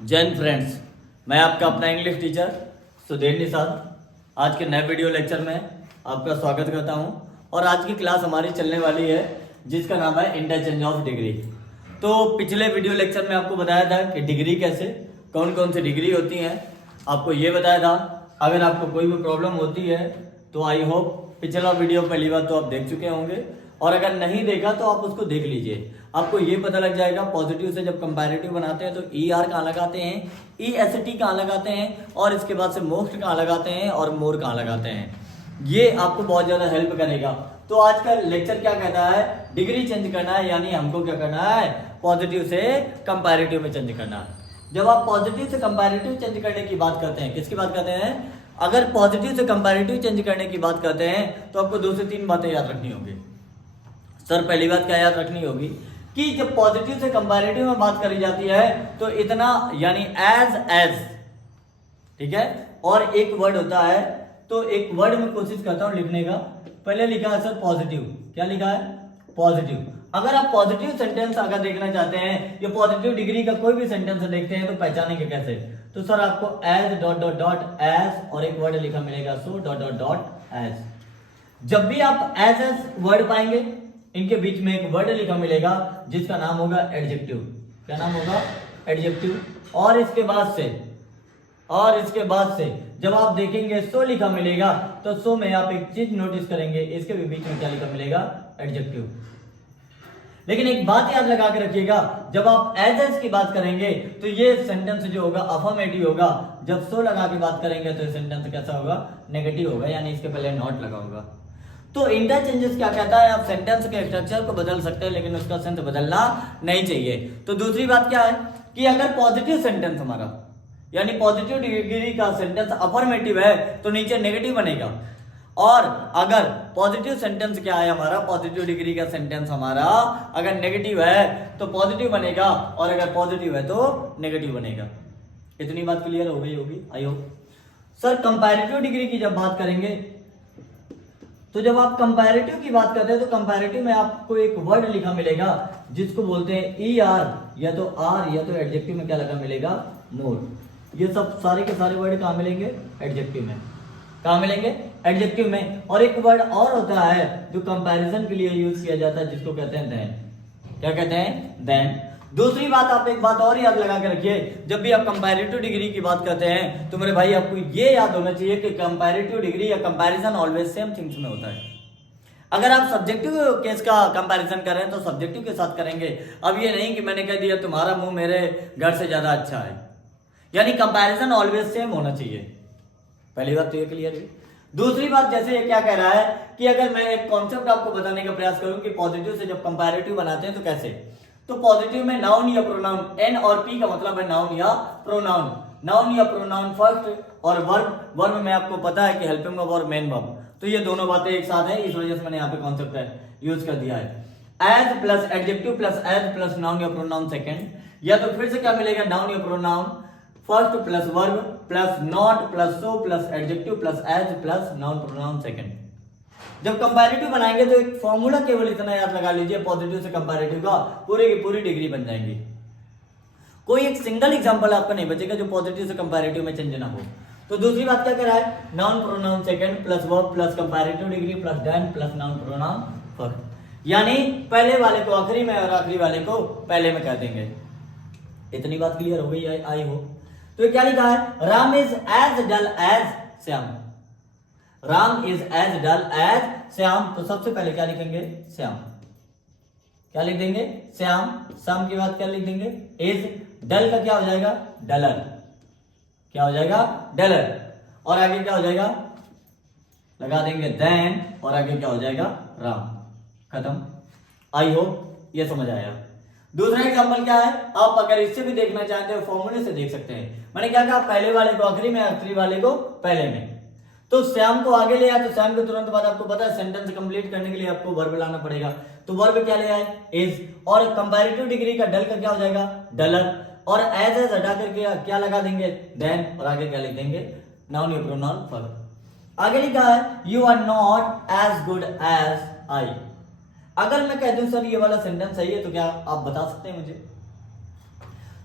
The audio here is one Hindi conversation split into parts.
जैन फ्रेंड्स, मैं आपका अपना इंग्लिश टीचर सुधीर निषाद आज के नए वीडियो लेक्चर में आपका स्वागत करता हूं। और आज की क्लास हमारी चलने वाली है जिसका नाम है इंटरचेंज ऑफ डिग्री। तो पिछले वीडियो लेक्चर में आपको बताया था कि डिग्री कैसे, कौन कौन सी डिग्री होती हैं, आपको ये बताया था। अगर आपको कोई भी प्रॉब्लम होती है तो आई होप पिछला वीडियो पहली बार तो आप देख चुके होंगे, और अगर नहीं देखा तो आप उसको देख लीजिए। आपको ये पता लग जाएगा पॉजिटिव से जब कंपैरेटिव बनाते हैं तो ई आर कहाँ लगाते हैं, ई एस टी कहाँ लगाते हैं, और इसके बाद से मोस्ट कहाँ लगाते हैं और मोर कहाँ लगाते हैं। ये आपको बहुत ज्यादा हेल्प करेगा। तो आज का लेक्चर क्या कहता है, डिग्री चेंज करना है, यानी हमको क्या करना है, पॉजिटिव से कंपैरेटिव में चेंज करना है। जब आप पॉजिटिव से कंपैरेटिव चेंज करने की बात करते हैं, किसकी बात करते हैं, अगर पॉजिटिव से कंपैरेटिव चेंज करने की बात करते हैं तो आपको 2 से 3 बातें याद रखनी होगी। सर पहली बात क्या याद रखनी होगी कि जब पॉजिटिव से कंपैरेटिव में बात करी जाती है तो इतना यानी एज, ठीक है, और एक वर्ड होता है। तो एक वर्ड में कोशिश करता हूं लिखने का। पहले लिखा है सर पॉजिटिव, क्या लिखा है, पॉजिटिव। अगर आप पॉजिटिव सेंटेंस अगर देखना चाहते हैं या पॉजिटिव डिग्री का कोई भी सेंटेंस देखते हैं तो पहचानेंगे कैसे, तो सर आपको as dot dot dot as और एक वर्ड लिखा मिलेगा so dot dot dot as. जब भी आप एज वर्ड पाएंगे इनके बीच में एक वर्ड लिखा मिलेगा जिसका नाम होगा एडजेक्टिव। क्या नाम होगा, एडजेक्टिव। और इसके बाद से जब आप देखेंगे सो लिखा मिलेगा तो सो में आप एक चीज नोटिस करेंगे, इसके भी बीच में क्या लिखा मिलेगा, एडजेक्टिव। लेकिन एक बात याद लगा के रखिएगा, जब आप एज की बात करेंगे तो ये सेंटेंस जो होगा अफर्मेटिव होगा। जब सो लगा के बात करेंगे तो ये सेंटेंस कैसा होगा, नेगेटिव होगा, यानी इसके पहले नॉट लगा होगा। तो इंटरचेंजेस क्या कहता है, आप सेंटेंस के स्ट्रक्चर को बदल सकते हैं लेकिन उसका सेंस बदलना नहीं चाहिए। तो दूसरी बात क्या है कि अगर पॉजिटिव सेंटेंस हमारा यानी पॉजिटिव डिग्री का सेंटेंस अफर्मेटिव है तो नीचे नेगेटिव बनेगा। और अगर पॉजिटिव सेंटेंस क्या है हमारा, पॉजिटिव डिग्री का सेंटेंस हमारा अगर नेगेटिव है तो पॉजिटिव बनेगा, और अगर पॉजिटिव है तो नेगेटिव बनेगा। इतनी बात क्लियर हो गई होगी I hope. Sir comparative degree की जब बात करेंगे तो जब आप कंपैरेटिव की बात करते हैं तो कंपैरेटिव में आपको एक वर्ड लिखा मिलेगा जिसको बोलते हैं ई आर, या तो आर या तो एडजेक्टिव में क्या लगा मिलेगा, मोर। ये सब सारे के सारे वर्ड कहाँ मिलेंगे, एडजेक्टिव में। कहाँ मिलेंगे, एडजेक्टिव में। और एक वर्ड और होता है जो कंपैरिजन के लिए यूज किया जाता है जिसको कहते हैं देन। क्या कहते हैं, देन। दूसरी बात, आप एक बात और याद लगा के रखिए, जब भी आप कंपैरेटिव डिग्री की बात करते हैं तो मेरे भाई आपको ये याद होना चाहिए कि कंपैरेटिव डिग्री या कंपैरिजन ऑलवेज सेम थिंग्स में होता है। अगर आप सब्जेक्टिव केस का कंपैरिजन कर रहे हैं तो सब्जेक्टिव के साथ करेंगे। अब ये नहीं कि मैंने कह दिया तुम्हारा मुंह मेरे घर से ज्यादा अच्छा है, यानी कंपैरिजन ऑलवेज सेम होना चाहिए। पहली बात तो ये क्लियर हुई। दूसरी बात, जैसे ये क्या कह रहा है कि अगर मैं एक कॉन्सेप्ट आपको बताने का प्रयास करूं कि पॉजिटिव से जब कंपैरेटिव बनाते हैं तो कैसे, तो पॉजिटिव में नाउन या प्रोनाउन, एन और पी का मतलब है नाउन या प्रोनाउन। नाउन या प्रोनाउन फर्स्ट, और वर्ब में आपको पता है कि हेल्पिंग वर्ब और मेन वर्ब, तो ये दोनों बातें एक साथ है, इस वजह से मैंने यहाँ पे कॉन्सेप्ट यूज कर दिया है। As plus adjective plus as plus noun या प्रोनाउन सेकेंड, या तो फिर से क्या मिलेगा, नाउन या pronoun first plus verb plus not plus so plus adjective plus as plus noun pronoun second. जब कंपैरेटिव बनाएंगे तो एक फॉर्मूला केवल इतना याद लगा लीजिए, पॉजिटिव से कंपैरेटिव का पूरी की पूरी डिग्री बन जाएंगी। कोई एक सिंगल एग्जांपल आपका नहीं बचेगा जो पॉजिटिव से कंपैरेटिव में चेंज ना हो। तो दूसरी बात क्या कर रहा है, noun pronoun second plus verb plus comparative degree plus than plus noun pronoun first, यानी पहले वाले को आखिरी में और आखिरी वाले को पहले में कर देंगे। इतनी बात क्लियर हो गई आई हो। तो क्या लिखा है, Ram is as dull as Shyam. Ram is as dull as Shyam, तो सबसे पहले क्या लिखेंगे, श्याम। क्या लिख देंगे, श्याम। श्याम के बाद क्या लिख देंगे, इज। डल का क्या हो जाएगा, डलर। क्या हो जाएगा, डलर। और आगे क्या हो जाएगा, लगा देंगे देन, और आगे क्या हो जाएगा, राम। खत्म। आई होप ये समझ आया। दूसरा एग्जांपल क्या है, आप अगर इससे भी देखना चाहते हो फॉर्मूले से देख सकते हैं। मैंने क्या कहा, पहले वाले को आखिरी में, आखिरी वाले को पहले में। तो श्याम को आगे ले आए तो श्याम के तुरंत बाद आपको पता है सेंटेंस कंप्लीट करने के लिए आपको वर्ब लाना पड़ेगा, तो वर्ब क्या ले आए, इज। और कंपैरेटिव डिग्री का डल का क्या हो जाएगा, डलर। और एज हटा करके क्या लगा देंगे, देन, और आगे क्या लिख देंगे, नाउन या प्रोनाउन फर्स्ट। आगे लिखा है, you are not as good as I. अगर मैं कह दूं सर ये वाला सेंटेंस सही है तो क्या आप बता सकते हैं मुझे,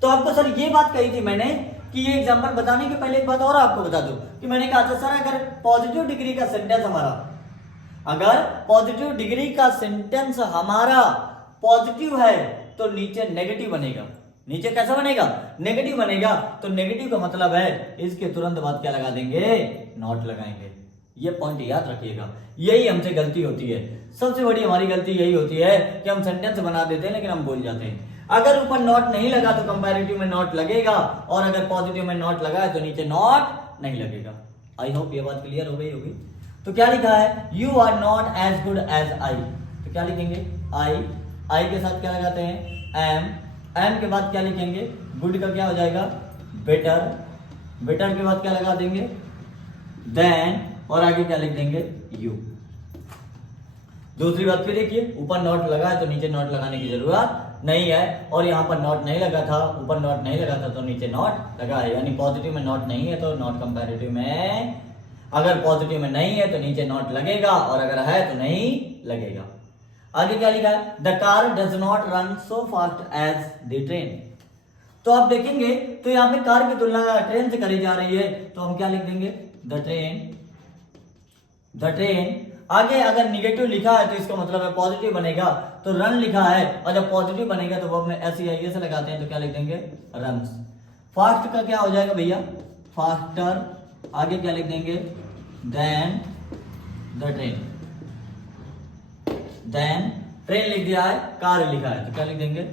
तो आपको सर ये बात कही थी मैंने कि ये एग्जांपल बताने के पहले एक बात और आपको बता दूं कि मैंने कहा था सर अगर पॉजिटिव डिग्री का सेंटेंस हमारा, अगर पॉजिटिव डिग्री का सेंटेंस हमारा पॉजिटिव है तो नीचे नेगेटिव बनेगा। नीचे कैसा बनेगा? नेगेटिव बनेगा। तो नेगेटिव का मतलब है इसके तुरंत बाद क्या लगा देंगे? नॉट लगाएंगे। ये पॉइंट याद रखिएगा, यही हमसे गलती होती है। सबसे बड़ी हमारी गलती यही होती है कि हम सेंटेंस बना देते हैं लेकिन हम भूल जाते हैं। अगर ऊपर नॉट नहीं लगा तो कंपैरेटिव में नॉट लगेगा, और अगर पॉजिटिव में नॉट लगा है तो नीचे नॉट नहीं लगेगा। आई होप ये बात क्लियर हो गई होगी। तो क्या लिखा है? You are not as good as I. तो क्या लिखेंगे? आई के साथ क्या लगाते हैं? एम के बाद क्या लिखेंगे? गुड का क्या हो जाएगा? बेटर के बाद क्या लगा देंगे? देन, और आगे क्या लिख देंगे? यू। दूसरी बात फिर देखिए, ऊपर नॉट लगा है तो नीचे नॉट लगाने की जरूरत नहीं है, और यहाँ पर नॉट नहीं लगा था, ऊपर नॉट नहीं लगा था तो नीचे नॉट लगा है, यानी पॉजिटिव में नॉट नहीं है तो नॉट कंपैरेटिव में, अगर पॉजिटिव में नहीं है तो नीचे नॉट लगेगा, और अगर है तो नहीं लगेगा। आगे क्या लिखा है? The car does not run so fast as the train. तो आप देखेंगे तो यहाँ पे कार की तुलना ट्रेन से करी जा रही है, तो हम क्या लिख देंगे? The train. आगे अगर निगेटिव लिखा है तो इसका मतलब है पॉजिटिव बनेगा, तो रन लिखा है, और जब पॉजिटिव बनेगा तो वो अपने SEIA से लगाते हैं, तो क्या लिख देंगे? रन्स। फास्ट का क्या हो जाएगा भैया? फास्टर। आगे क्या लिख देंगे? देन द ट्रेन लिख दिया है, कार लिखा है, तो क्या लिख देंगे?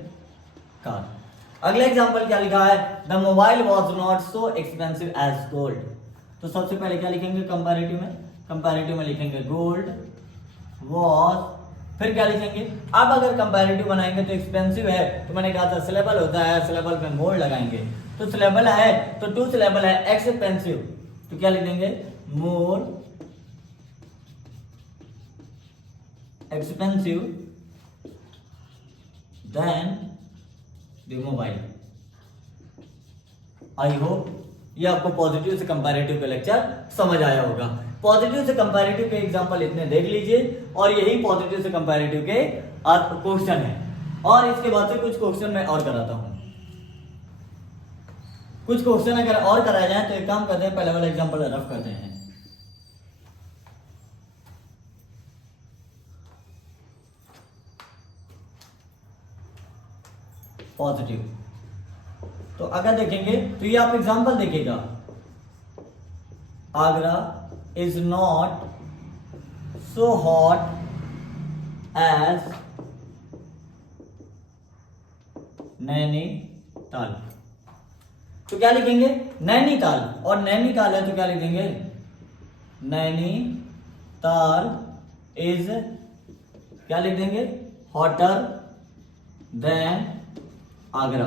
कार। अगला एग्जांपल क्या लिखा है? The mobile was not so expensive as gold. तो सबसे पहले क्या लिखेंगे? कंपैरेटिव में लिखेंगे गोल्ड वॉज, फिर क्या लिखेंगे? अब अगर कंपैरेटिव बनाएंगे तो एक्सपेंसिव है, तो मैंने कहा था सिलेबल होता है, सिलेबल में मोर लगाएंगे, तो सिलेबल है तो 2 सिलेबल है, एक्सपेंसिव, तो क्या लिख देंगे? More expensive than the mobile. I hope ये आपको पॉजिटिव से कंपैरेटिव का लेक्चर समझ आया होगा। पॉजिटिव से कंपैरेटिव के एग्जांपल इतने देख लीजिए, और यही पॉजिटिव से कंपैरेटिव के क्वेश्चन है, और इसके बाद से कुछ क्वेश्चन मैं और कराता हूं। कुछ क्वेश्चन अगर और कराए जाए तो एक काम करते हैं, पहले वाला एग्जांपल रफ करते हैं। पॉजिटिव, तो अगर देखेंगे तो ये आप एग्जांपल देखिएगा, Agra is not so hot as Nainital. तो क्या लिखेंगे? नैनीताल, और नैनीताल है तो क्या लिखेंगे? नैनीताल इज, क्या लिख देंगे? Hotter then Agra.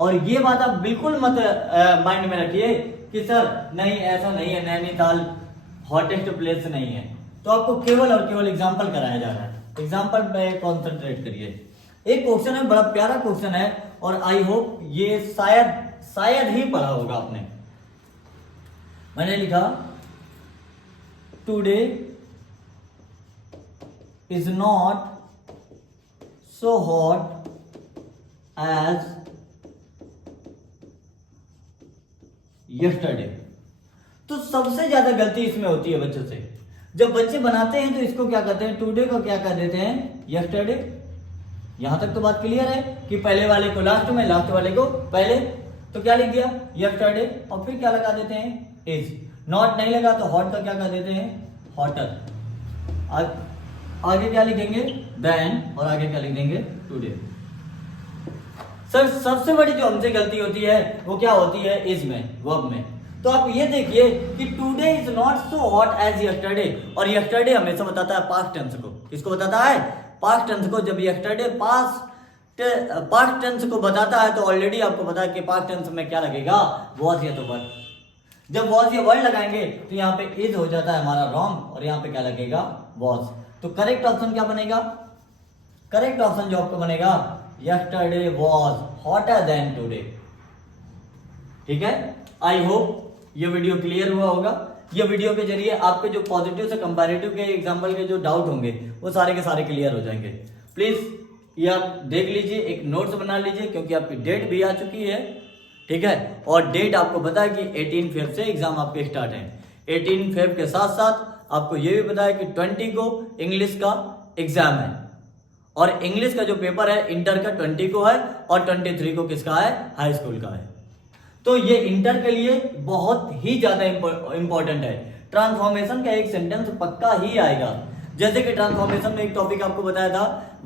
और ये बात आप बिल्कुल मत माइंड में रखिए कि सर नहीं ऐसा नहीं है, नैनीताल हॉटेस्ट प्लेस नहीं है। तो आपको केवल और केवल एग्जांपल कराया जा रहा है, एग्जांपल पे कंसंट्रेट करिए। एक क्वेश्चन है, बड़ा प्यारा क्वेश्चन है, और आई होप ये शायद ही पढ़ा होगा आपने। मैंने लिखा today is not so hot as yesterday. तो सबसे ज्यादा गलती इसमें होती है बच्चों से। जब बच्चे बनाते हैं तो इसको क्या करते हैं? टुडे को क्या कर देते हैं? यस्टरडे। यहां तक तो बात क्लियर है कि पहले वाले को लास्ट में, लास्ट वाले को पहले। तो क्या लिख दिया? यस्टरडे, और फिर क्या लगा देते हैं? इज। नॉट नहीं लगा तो हॉट का क्या कर देते हैं? हॉटर। आगे क्या लिखेंगे? देन, और आगे क्या लिख देंगे? टुडे। सर सबसे बड़ी जो हमसे गलती होती है वो क्या होती है? इज में, वर्ब में। तो आप ये देखिए कि today is not so hot as yesterday, और यस्टरडे हमेशा बताता है पास्ट टेंस को। किसको बताता है? पास्ट टेंस को। जब यस्टरडे पास्ट टेंस को बताता है तो ऑलरेडी आपको पता है कि पास्ट टेंस में क्या लगेगा? वॉज या तो वर्ड। जब वॉज या वर्ड लगाएंगे तो यहाँ पे इज हो जाता है हमारा रॉन्ग, और यहाँ पे क्या लगेगा? वॉज। तो करेक्ट ऑप्शन क्या बनेगा? करेक्ट ऑप्शन जो आपको बनेगा, yesterday was hotter than today। ठीक है, आई होप ये वीडियो क्लियर हुआ होगा। ये वीडियो के जरिए आपके जो पॉजिटिव से कंपैरेटिव के एग्जांपल के जो डाउट होंगे वो सारे के सारे क्लियर हो जाएंगे। प्लीज ये आप देख लीजिए, एक नोट्स बना लीजिए क्योंकि आपकी डेट भी आ चुकी है, ठीक है। और डेट आपको पता है कि 18 फेब से एग्जाम आपके स्टार्ट है। 18 फेब के साथ साथ आपको ये भी पता है कि 20 को इंग्लिश का एग्जाम है, और इंग्लिश का जो पेपर है इंटर का 20 को है, और 23 को किसका है, हाई स्कूल का है। तो ये इंटर के लिए बहुत ही ज्यादा इंपॉर्टेंट है। ट्रांसफॉर्मेशन का एक सेंटेंस पक्का ही आएगा। जैसे कि ट्रांसफॉर्मेशन में एक टॉपिक आपको बताया था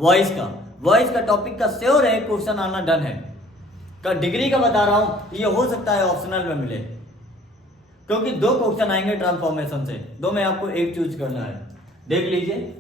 वॉइस का टॉपिक का श्योर है क्वेश्चन आना डन है। का डिग्री का बता रहा हूं, ये हो सकता है ऑप्शनल में मिले, क्योंकि 2 क्वेश्चन आएंगे ट्रांसफॉर्मेशन से, 2 में आपको एक चूज करना है। देख लीजिए,